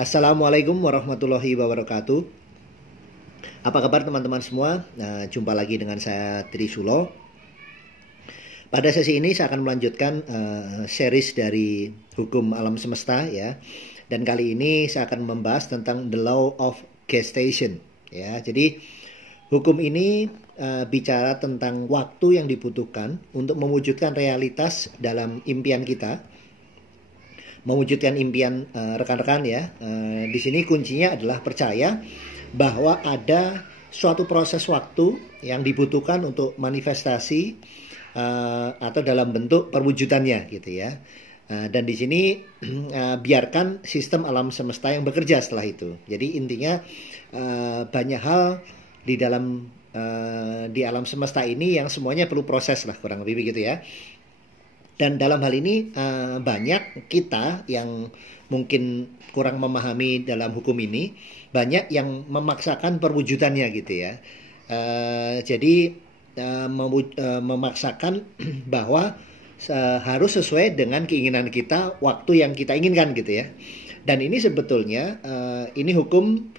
Assalamualaikum warahmatullahi wabarakatuh. Apa kabar teman-teman semua? Jumpa lagi dengan saya Trisulo. Pada sesi ini saya akan melanjutkan series dari hukum alam semesta ya. Dan kali ini saya akan membahas tentang the law of gestation ya. Jadi hukum ini bicara tentang waktu yang dibutuhkan untuk mewujudkan realitas dalam impian kita. Mewujudkan impian rekan-rekan ya. Di sini kuncinya adalah percaya bahwa ada suatu proses waktu yang dibutuhkan untuk manifestasi atau dalam bentuk perwujudannya gitu ya. Dan di sini biarkan sistem alam semesta yang bekerja setelah itu. Jadi intinya banyak hal di alam semesta ini yang semuanya perlu proses lah, kurang lebih begitu ya. Dan dalam hal ini banyak kita yang mungkin kurang memahami dalam hukum ini, banyak yang memaksakan perwujudannya gitu ya. Jadi memaksakan bahwa harus sesuai dengan keinginan kita, waktu yang kita inginkan gitu ya. Dan ini sebetulnya ini hukum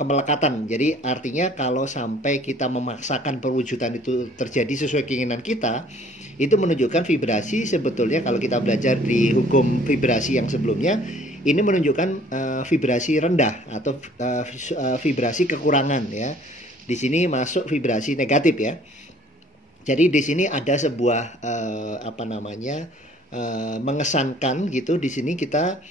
kemelekatan. Jadi artinya kalau sampai kita memaksakan perwujudan itu terjadi sesuai keinginan kita, itu menunjukkan vibrasi. Sebetulnya kalau kita belajar di hukum vibrasi yang sebelumnya, ini menunjukkan vibrasi rendah atau vibrasi kekurangan ya. Di sini masuk vibrasi negatif ya. Jadi di sini ada sebuah mengesankan gitu. Di sini kita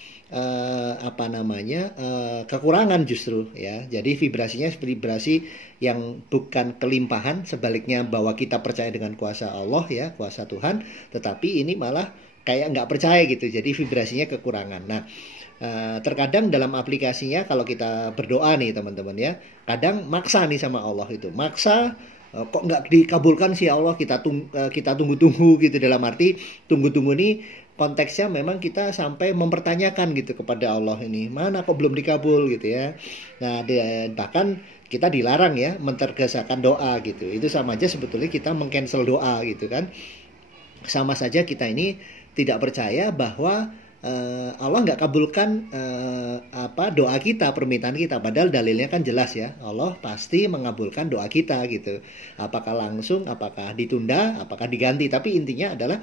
kekurangan justru ya. Jadi vibrasinya vibrasi yang bukan kelimpahan, sebaliknya bahwa kita percaya dengan kuasa Allah ya, kuasa Tuhan, tetapi ini malah kayak nggak percaya gitu. Jadi vibrasinya kekurangan. Nah, terkadang dalam aplikasinya kalau kita berdoa nih teman-teman ya, kadang maksa nih sama Allah itu, maksa. Kok nggak dikabulkan sih Allah, kita tunggu-tunggu gitu. Dalam arti tunggu-tunggu nih konteksnya memang kita sampai mempertanyakan gitu kepada Allah, ini mana kok belum dikabul gitu ya. Nah bahkan kita dilarang ya mentergesakan doa gitu. Itu sama aja sebetulnya kita mengcancel doa gitu kan. Sama saja kita ini tidak percaya bahwa Allah nggak kabulkan doa kita, permintaan kita. Padahal dalilnya kan jelas ya, Allah pasti mengabulkan doa kita gitu. Apakah langsung, apakah ditunda, apakah diganti, tapi intinya adalah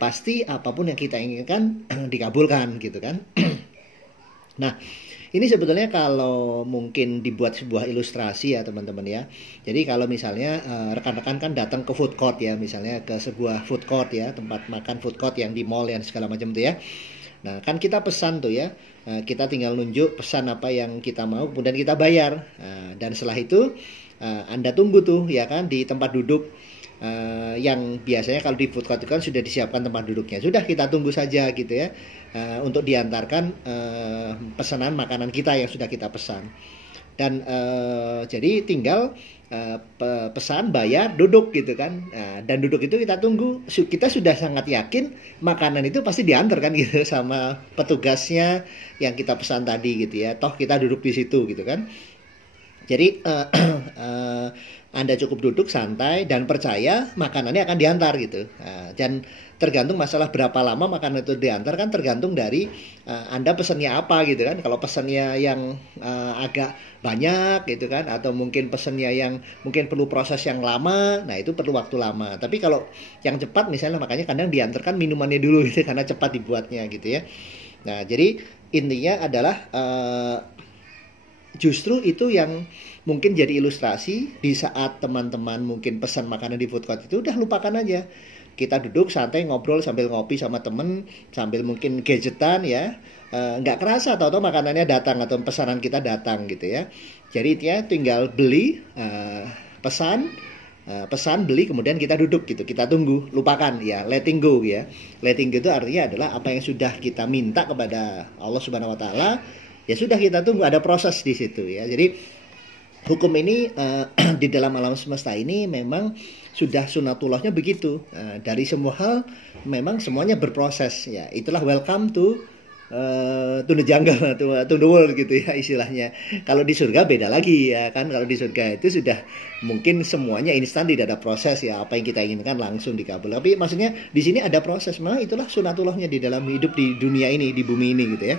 pasti apapun yang kita inginkan dikabulkan gitu kan. Nah, ini sebetulnya kalau mungkin dibuat sebuah ilustrasi ya teman-teman ya. Jadi kalau misalnya rekan-rekan kan datang ke food court ya, misalnya ke sebuah food court ya, tempat makan food court yang di mall yang segala macam tuh ya. Nah kan kita pesan tuh ya, kita tinggal nunjuk pesan apa yang kita mau, kemudian kita bayar. Dan setelah itu Anda tunggu tuh ya kan di tempat duduk. Yang biasanya kalau di food court kan sudah disiapkan tempat duduknya, sudah kita tunggu saja gitu ya, untuk diantarkan pesanan makanan kita yang sudah kita pesan. Dan jadi tinggal pesan, bayar, duduk gitu kan. Dan duduk itu kita tunggu, kita sudah sangat yakin makanan itu pasti diantar kan gitu sama petugasnya yang kita pesan tadi gitu ya, toh kita duduk di situ gitu kan. Jadi Anda cukup duduk santai dan percaya makanannya akan diantar gitu. Dan tergantung masalah berapa lama makanan itu diantar kan tergantung dari Anda pesannya apa gitu kan. Kalau pesannya yang agak banyak gitu kan, atau mungkin pesannya yang mungkin perlu proses yang lama, nah itu perlu waktu lama. Tapi kalau yang cepat misalnya, makanya kadang diantarkan minumannya dulu gitu karena cepat dibuatnya gitu ya. Nah jadi intinya adalah justru itu yang mungkin jadi ilustrasi di saat teman-teman mungkin pesan makanan di food court itu, udah lupakan aja. Kita duduk santai ngobrol sambil ngopi sama temen, sambil mungkin gadgetan ya. Nggak kerasa tahu-tahu makanannya datang atau pesanan kita datang gitu ya. Jadi ya tinggal beli, pesan, beli, kemudian kita duduk gitu, kita tunggu, lupakan ya, letting go ya. Letting go itu artinya adalah apa yang sudah kita minta kepada Allah Subhanahu Wa Taala, ya sudah kita tunggu, ada proses di situ ya. Jadi hukum ini di dalam alam semesta ini memang sudah sunatullahnya begitu. Dari semua hal memang semuanya berproses ya. Itulah welcome to the jungle, to the world gitu ya istilahnya. Kalau di surga beda lagi ya kan. Kalau di surga itu sudah mungkin semuanya instan, tidak ada proses ya. Apa yang kita inginkan langsung dikabul. Tapi maksudnya di sini ada proses. Memang itulah sunatullahnya di dalam hidup di dunia ini, di bumi ini gitu ya.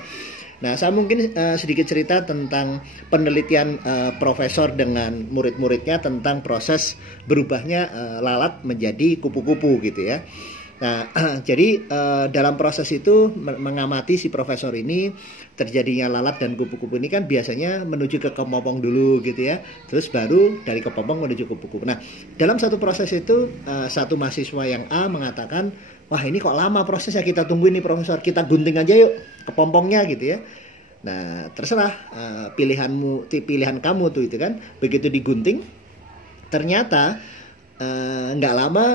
Nah, saya mungkin sedikit cerita tentang penelitian profesor dengan murid-muridnya tentang proses berubahnya lalat menjadi kupu-kupu gitu ya. Nah, jadi dalam proses itu mengamati si profesor ini terjadinya lalat dan kupu-kupu ini kan biasanya menuju ke kepompong dulu gitu ya. Terus baru dari kepompong menuju kupu-kupu. Nah, dalam satu proses itu satu mahasiswa yang A mengatakan, wah ini kok lama prosesnya, kita tungguin nih profesor, kita gunting aja yuk kepompongnya gitu ya. Nah, terserah pilihan kamu tuh itu kan. Begitu digunting, ternyata nggak lama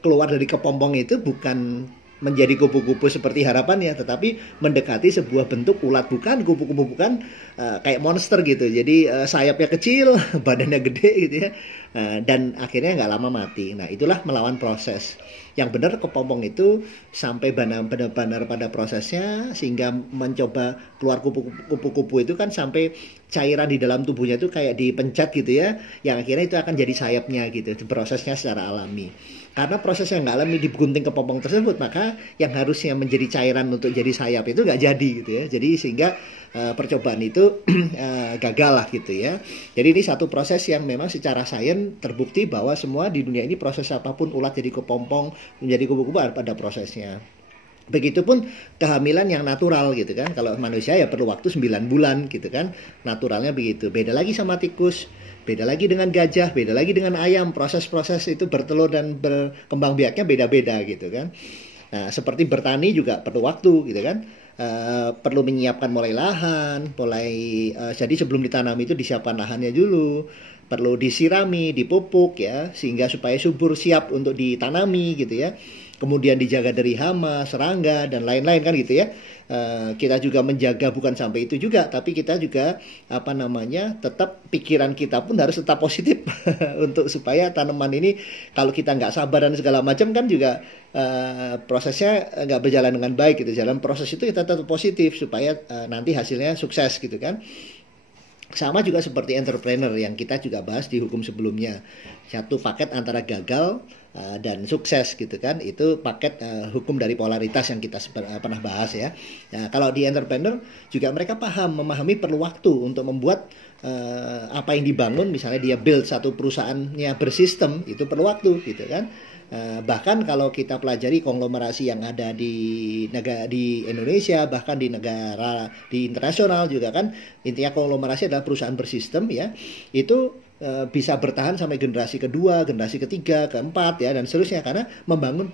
keluar dari kepompong itu bukan menjadi kupu-kupu seperti harapannya, tetapi mendekati sebuah bentuk ulat, bukan kupu-kupu, bukan kayak monster gitu. Jadi sayapnya kecil, badannya gede gitu ya, dan akhirnya nggak lama mati. Nah, itulah melawan proses. Yang benar kepompong itu sampai benar-benar pada prosesnya, sehingga mencoba keluar kupu-kupu itu kan sampai cairan di dalam tubuhnya itu kayak dipencet gitu ya, yang akhirnya itu akan jadi sayapnya gitu, prosesnya secara alami. Karena prosesnya nggak alami digunting kepompong tersebut, maka yang harusnya menjadi cairan untuk jadi sayap itu nggak jadi gitu ya. Jadi sehingga percobaan itu gagal lah gitu ya. Jadi ini satu proses yang memang secara sains terbukti bahwa semua di dunia ini proses apapun, ulat jadi kepompong, menjadi kupu-kupu, ada prosesnya. Begitupun kehamilan yang natural gitu kan. Kalau manusia ya perlu waktu 9 bulan gitu kan. Naturalnya begitu. Beda lagi sama tikus, beda lagi dengan gajah, beda lagi dengan ayam. Proses-proses itu bertelur dan berkembang biaknya beda-beda gitu kan. Nah, seperti bertani juga perlu waktu gitu kan. Perlu menyiapkan mulai lahan, jadi sebelum ditanam itu disiapkan lahannya dulu. Perlu disirami, dipupuk ya, sehingga supaya subur siap untuk ditanami gitu ya. Kemudian dijaga dari hama, serangga, dan lain-lain kan gitu ya. Kita juga menjaga bukan sampai itu juga, tapi kita juga tetap pikiran kita pun harus tetap positif untuk supaya tanaman ini kalau kita nggak sabar dan segala macam kan juga prosesnya nggak berjalan dengan baik gitu. Dalam proses itu kita tetap positif supaya nanti hasilnya sukses gitu kan. Sama juga seperti entrepreneur yang kita juga bahas di hukum sebelumnya. Satu paket antara gagal dan sukses gitu kan. Itu paket hukum dari polaritas yang kita pernah bahas ya. Nah, kalau di entrepreneur juga mereka memahami perlu waktu untuk membuat apa yang dibangun. Misalnya dia build satu perusahaannya bersistem, itu perlu waktu gitu kan. Bahkan kalau kita pelajari konglomerasi yang ada di Indonesia, bahkan di negara di internasional juga kan, intinya konglomerasi adalah perusahaan bersistem ya, itu bisa bertahan sampai generasi kedua, generasi ketiga, keempat ya, dan seterusnya, karena membangun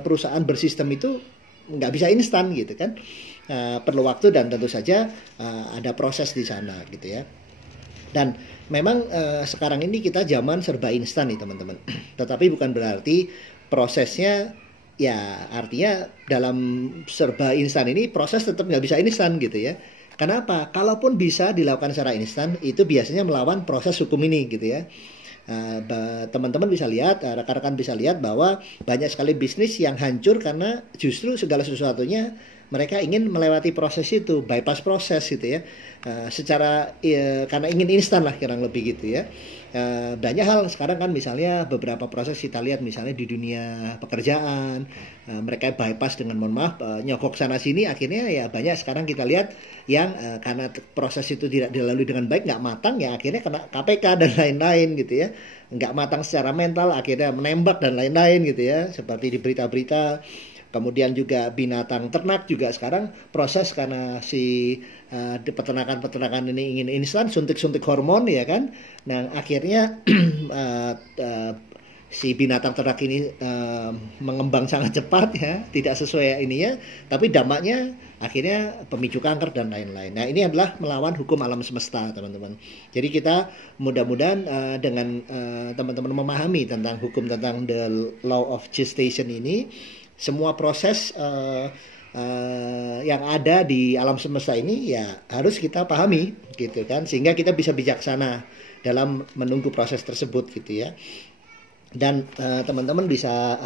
perusahaan bersistem itu nggak bisa instan gitu kan. Perlu waktu dan tentu saja ada proses di sana gitu ya. Dan memang sekarang ini kita zaman serba instan nih teman-teman. Tetapi bukan berarti prosesnya, ya artinya dalam serba instan ini proses tetap nggak bisa instan gitu ya. Kenapa? Kalaupun bisa dilakukan secara instan, itu biasanya melawan proses hukum ini gitu ya. Teman-teman bisa lihat, rekan-rekan bisa lihat bahwa banyak sekali bisnis yang hancur karena justru segala sesuatunya mereka ingin melewati proses itu, bypass proses gitu ya, karena ingin instan lah kurang lebih gitu ya. Banyak hal sekarang kan, misalnya beberapa proses kita lihat misalnya di dunia pekerjaan, mereka bypass dengan mohon maaf nyogok sana sini, akhirnya ya banyak sekarang kita lihat yang karena proses itu tidak dilalui dengan baik, nggak matang ya, akhirnya kena KPK dan lain-lain gitu ya. Nggak matang secara mental, akhirnya menembak dan lain-lain gitu ya, seperti di berita-berita. Kemudian juga binatang ternak juga sekarang proses karena si peternakan ini ingin instan, suntik-suntik hormon ya kan. Nah akhirnya si binatang ternak ini mengembang sangat cepat ya, tidak sesuai ininya, tapi dampaknya akhirnya pemicu kanker dan lain-lain. Nah ini adalah melawan hukum alam semesta teman-teman. Jadi kita mudah-mudahan dengan teman-teman memahami tentang hukum tentang the law of gestation ini, semua proses yang ada di alam semesta ini ya harus kita pahami gitu kan, sehingga kita bisa bijaksana dalam menunggu proses tersebut gitu ya. Dan teman-teman bisa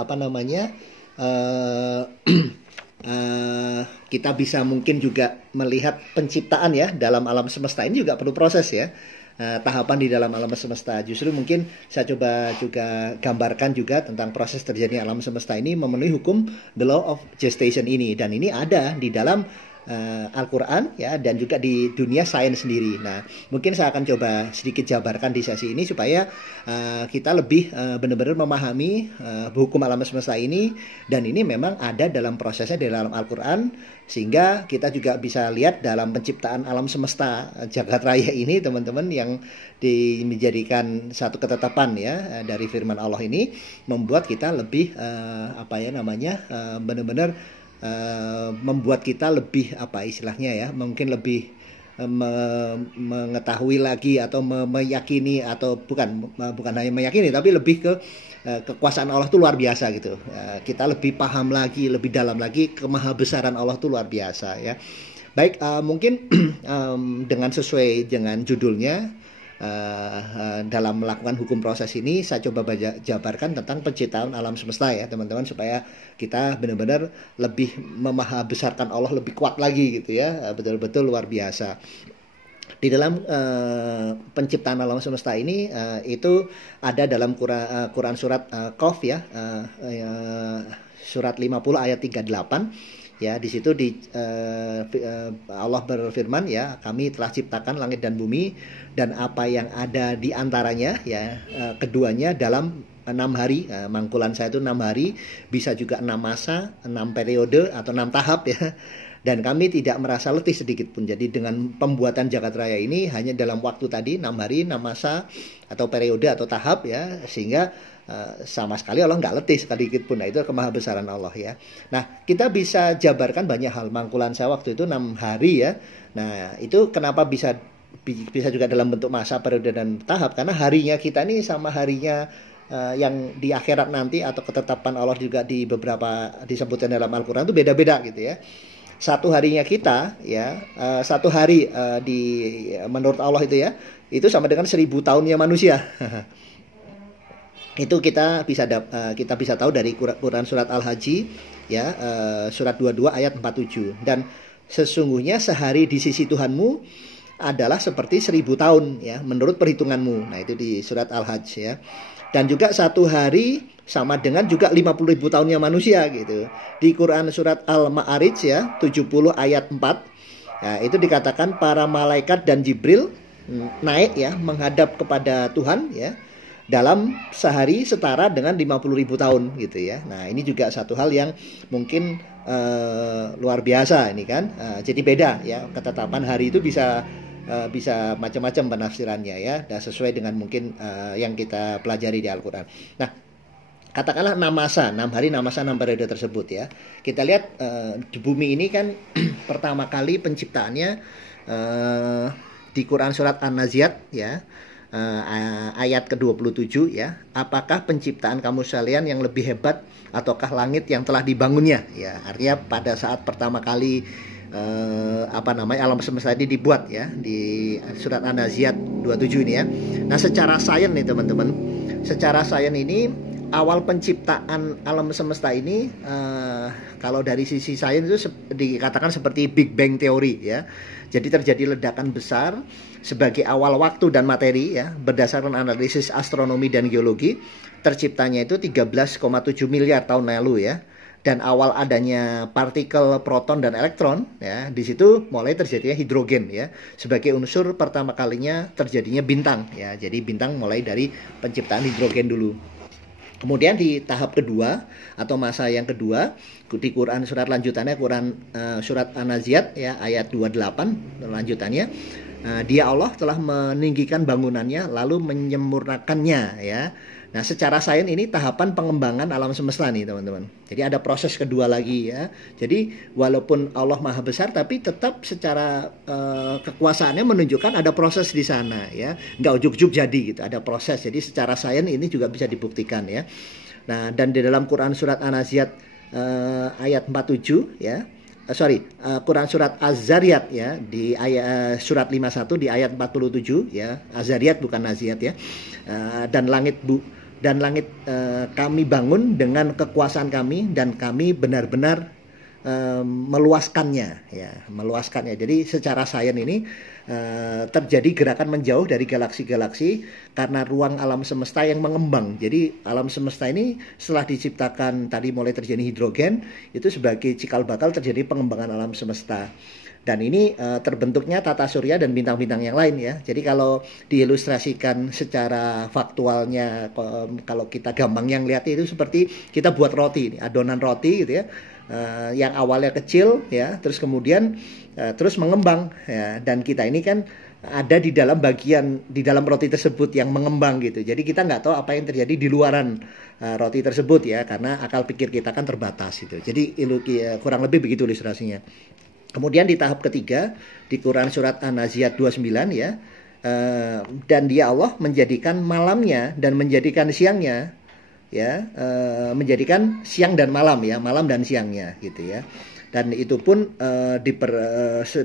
kita bisa mungkin juga melihat penciptaan ya, dalam alam semesta ini juga perlu proses ya. tahapan di dalam alam semesta. Justru mungkin saya coba juga gambarkan juga tentang proses terjadinya alam semesta ini memenuhi hukum the law of gestation ini, dan ini ada di dalam Al-Quran ya, dan juga di dunia sains sendiri. Nah, mungkin saya akan coba sedikit jabarkan di sesi ini supaya kita lebih benar-benar memahami hukum alam semesta ini, dan ini memang ada dalam prosesnya di dalam Al-Quran, sehingga kita juga bisa lihat dalam penciptaan alam semesta jagat raya ini, teman-teman, yang dijadikan satu ketetapan ya dari firman Allah ini, membuat kita lebih benar-benar membuat kita lebih istilahnya ya, mungkin lebih mengetahui lagi atau meyakini, atau bukan hanya meyakini tapi lebih ke kekuasaan Allah itu luar biasa gitu. Kita lebih paham lagi, lebih dalam lagi kemahabesaran Allah itu luar biasa ya. Baik, mungkin dengan sesuai dengan judulnya, dalam melakukan hukum proses ini saya coba jabarkan tentang penciptaan alam semesta ya teman-teman, supaya kita benar-benar lebih memahabesarkan Allah lebih kuat lagi gitu ya, betul-betul luar biasa. Di dalam penciptaan alam semesta ini itu ada dalam Quran surat Qaf ya, surat 50 ayat 38. Ya, di situ Allah berfirman ya, kami telah ciptakan langit dan bumi dan apa yang ada di antaranya ya, keduanya dalam 6 hari. Mangkulan saya itu 6 hari, bisa juga 6 masa, 6 periode atau 6 tahap ya. Dan kami tidak merasa letih sedikit pun. Jadi dengan pembuatan jagat raya ini hanya dalam waktu tadi 6 hari, 6 masa atau periode atau tahap ya, sehingga sama sekali Allah nggak letih sedikit pun. Nah, itu kemahabesaran Allah ya. Nah, kita bisa jabarkan banyak hal. Mangkulan saya waktu itu 6 hari ya. Nah, itu kenapa bisa juga dalam bentuk masa, periode, dan tahap, karena harinya kita ini sama harinya yang di akhirat nanti, atau ketetapan Allah juga di beberapa disebutkan dalam Al-Quran itu beda-beda gitu ya. Satu harinya kita ya, satu hari menurut Allah itu sama dengan 1000 tahunnya manusia. Itu kita bisa tahu dari Quran surat Al-Haji ya, surat 22 ayat 47. Dan sesungguhnya sehari di sisi Tuhanmu adalah seperti 1000 tahun ya menurut perhitunganmu. Nah, itu di surat Al-Hajj ya. Dan juga satu hari sama dengan juga 50.000 tahunnya manusia gitu. Di Quran surat Al-Ma'arij ya 70 ayat 4. Nah, itu dikatakan para malaikat dan Jibril naik ya menghadap kepada Tuhan ya dalam sehari setara dengan 50.000 tahun gitu ya. Nah, ini juga satu hal yang mungkin luar biasa ini kan. Jadi beda ya, ketetapan hari itu bisa macam-macam penafsirannya ya, dan sesuai dengan mungkin yang kita pelajari di Al-Quran. Nah, katakanlah 6 masa, 6 hari, 6 masa, 6 periode tersebut ya. Kita lihat di bumi ini kan pertama kali penciptaannya di Quran surat An-Naziat ya, ayat ke-27 ya. Apakah penciptaan kamu sekalian yang lebih hebat ataukah langit yang telah dibangunnya ya. Artinya pada saat pertama kali alam semesta ini dibuat ya, di surat An-Naziat 27 ini ya. Nah, secara sains nih teman-teman, secara sains ini awal penciptaan alam semesta ini kalau dari sisi sains itu dikatakan seperti Big Bang Theory ya. Jadi terjadi ledakan besar sebagai awal waktu dan materi ya, berdasarkan analisis astronomi dan geologi. Terciptanya itu 13,7 miliar tahun lalu ya. Dan awal adanya partikel proton dan elektron ya, di situ mulai terjadinya hidrogen ya, sebagai unsur pertama kalinya terjadinya bintang ya. Jadi bintang mulai dari penciptaan hidrogen dulu. Kemudian di tahap kedua atau masa yang kedua, di Quran surat lanjutannya, Quran surat An-Naziat ya ayat 28 lanjutannya, dia Allah telah meninggikan bangunannya lalu menyempurnakannya ya. Nah, secara sains ini tahapan pengembangan alam semesta nih teman-teman. Jadi ada proses kedua lagi ya. Jadi walaupun Allah Maha Besar, tapi tetap secara kekuasaannya menunjukkan ada proses di sana ya. Nggak ujuk-ujuk jadi gitu, ada proses. Jadi secara sains ini juga bisa dibuktikan ya. Nah, dan di dalam Quran surat An-Naziat ayat 47 ya. Quran surat Az-Zariyat ya, di ayat surat 51 di ayat 47 ya. Az-Zariyat bukan Naziat ya. Dan langit kami bangun dengan kekuasaan kami, dan kami benar-benar meluaskannya, ya, meluaskannya. Jadi secara sains ini terjadi gerakan menjauh dari galaksi-galaksi karena ruang alam semesta yang mengembang. Jadi alam semesta ini setelah diciptakan tadi mulai terjadi hidrogen, itu sebagai cikal bakal terjadi pengembangan alam semesta. Dan ini terbentuknya tata surya dan bintang-bintang yang lain ya. Jadi kalau diilustrasikan secara faktualnya, kalau kita gampang yang lihat itu seperti kita buat roti, adonan roti gitu ya, yang awalnya kecil ya, terus kemudian terus mengembang ya. Dan kita ini kan ada di dalam roti tersebut yang mengembang gitu. Jadi kita nggak tahu apa yang terjadi di luaran roti tersebut ya, karena akal pikir kita kan terbatas gitu. Jadi kurang lebih begitu ilustrasinya. Kemudian di tahap ketiga di Quran surat An-Nazi'at 29 ya, dan dia Allah menjadikan malamnya dan menjadikan siangnya ya, menjadikan siang dan malam ya, malam dan siangnya gitu ya. Dan itu pun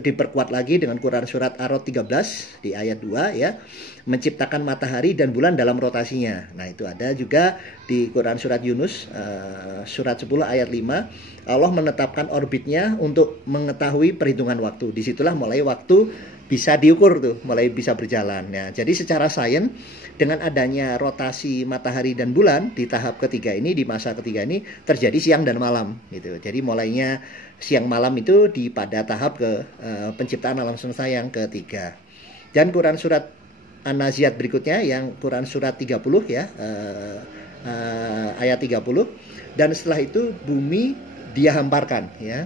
diperkuat lagi dengan Quran surat Ar-Ra'd 13 di ayat 2 ya, menciptakan matahari dan bulan dalam rotasinya. Nah, itu ada juga di Quran surat Yunus surat 10 ayat 5, Allah menetapkan orbitnya untuk mengetahui perhitungan waktu. Disitulah mulai waktu bisa diukur tuh, mulai bisa berjalan. Nah, jadi secara sains dengan adanya rotasi matahari dan bulan di tahap ketiga ini, di masa ketiga ini terjadi siang dan malam gitu. Jadi mulainya siang malam itu pada tahap penciptaan alam semesta yang ketiga. Dan Quran surat An-Nazi'at berikutnya yang Quran surat 30 ya, ayat 30, dan setelah itu bumi dia hamparkan ya.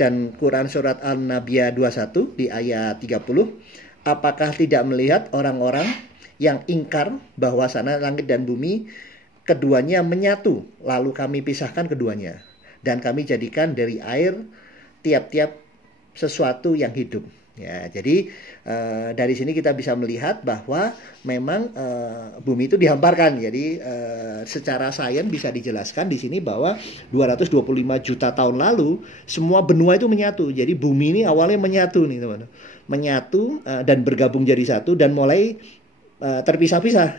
Dan Quran surat An-Nabiyyah 21 di ayat 30, apakah tidak melihat orang-orang yang ingkar bahwasanya langit dan bumi keduanya menyatu, lalu kami pisahkan keduanya dan kami jadikan dari air tiap-tiap sesuatu yang hidup ya. Jadi dari sini kita bisa melihat bahwa memang bumi itu dihamparkan. Jadi secara sains bisa dijelaskan di sini bahwa 225 juta tahun lalu semua benua itu menyatu. Jadi bumi ini awalnya menyatu nih teman-teman, menyatu dan bergabung jadi satu dan mulai terpisah-pisah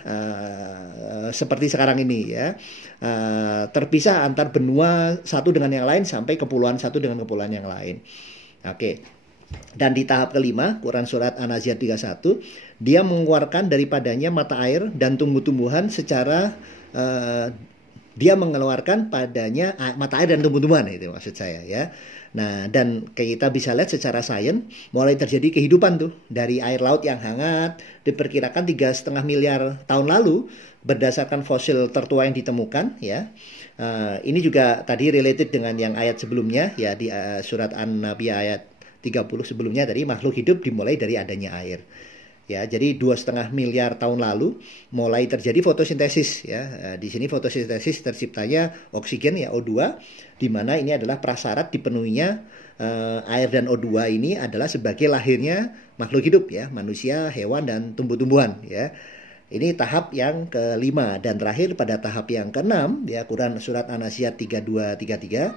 seperti sekarang ini ya, terpisah antar benua satu dengan yang lain sampai kepulauan satu dengan kepulauan yang lain. Oke. Dan di tahap kelima, Quran surat An-Nazi'at 31, dia mengeluarkan daripadanya mata air dan tumbuh-tumbuhan secara dia mengeluarkan padanya mata air dan tumbuh-tumbuhan, itu maksud saya ya. Nah, dan kita bisa lihat secara sains mulai terjadi kehidupan tuh dari air laut yang hangat, diperkirakan 3,5 miliar tahun lalu berdasarkan fosil tertua yang ditemukan ya. Ini juga tadi related dengan yang ayat sebelumnya ya, di surat An-Nabiyyah ayat 30 sebelumnya, tadi makhluk hidup dimulai dari adanya air. Ya, jadi 2,5 miliar tahun lalu mulai terjadi fotosintesis ya. Di sini fotosintesis terciptanya oksigen ya, O2, di mana ini adalah prasyarat dipenuhinya air dan O2 ini adalah sebagai lahirnya makhluk hidup ya, manusia, hewan dan tumbuh-tumbuhan ya. Ini tahap yang kelima, dan terakhir pada tahap yang keenam ya, Quran surat An-Nazi'at 32 33,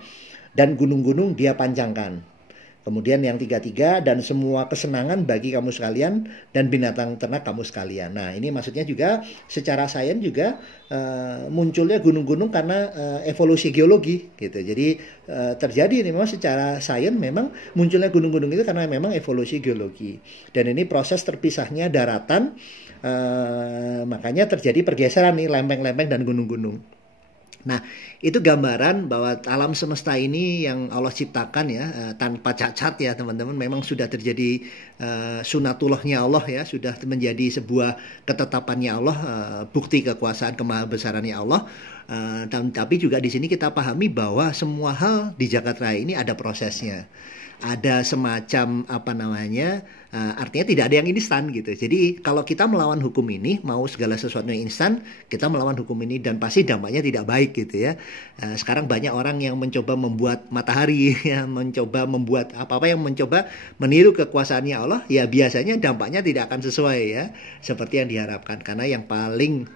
dan gunung-gunung dia panjangkan. Kemudian yang 33, dan semua kesenangan bagi kamu sekalian dan binatang ternak kamu sekalian. Nah, ini maksudnya juga secara sains juga munculnya gunung-gunung karena evolusi geologi gitu. Jadi terjadi ini memang secara sains memang munculnya gunung-gunung itu karena memang evolusi geologi. Dan ini proses terpisahnya daratan, makanya terjadi pergeseran nih lempeng-lempeng dan gunung-gunung. Nah, itu gambaran bahwa alam semesta ini yang Allah ciptakan ya, tanpa cacat ya teman-teman, memang sudah terjadi sunatullahnya Allah ya, sudah menjadi sebuah ketetapannya Allah, bukti kekuasaan kemahabesarannya Allah. Tapi juga di sini kita pahami bahwa semua hal di jagat raya ini ada prosesnya. Ada semacam artinya tidak ada yang instan gitu. Jadi kalau kita melawan hukum ini, mau segala sesuatu yang instan, kita melawan hukum ini dan pasti dampaknya tidak baik gitu ya. Sekarang banyak orang yang mencoba membuat matahari, ya, mencoba membuat apa-apa yang mencoba meniru kekuasaannya Allah, ya biasanya dampaknya tidak akan sesuai ya, seperti yang diharapkan. Karena yang paling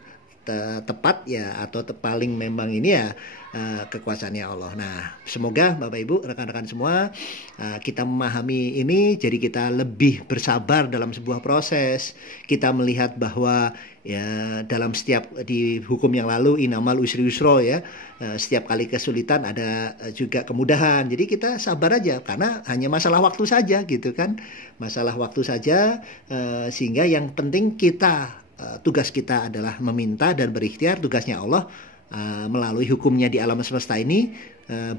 tepat ya, atau paling memang ini ya kekuasaannya Allah. Nah, semoga Bapak Ibu, rekan-rekan semua, kita memahami ini, jadi kita lebih bersabar dalam sebuah proses. Kita melihat bahwa ya dalam setiap di hukum yang lalu inamal usri yusro ya, setiap kali kesulitan ada juga kemudahan. Jadi kita sabar aja karena hanya masalah waktu saja gitu kan, masalah waktu saja, sehingga yang penting kita, tugas kita adalah meminta dan berikhtiar. Tugasnya Allah melalui hukumnya di alam semesta ini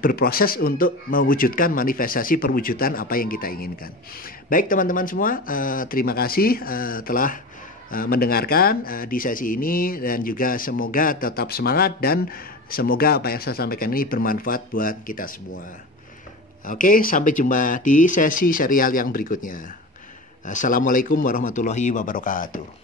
berproses untuk mewujudkan manifestasi perwujudan apa yang kita inginkan. Baik teman-teman semua, terima kasih telah mendengarkan di sesi ini, dan juga semoga tetap semangat dan semoga apa yang saya sampaikan ini bermanfaat buat kita semua. Oke, sampai jumpa di sesi serial yang berikutnya. Assalamualaikum warahmatullahi wabarakatuh.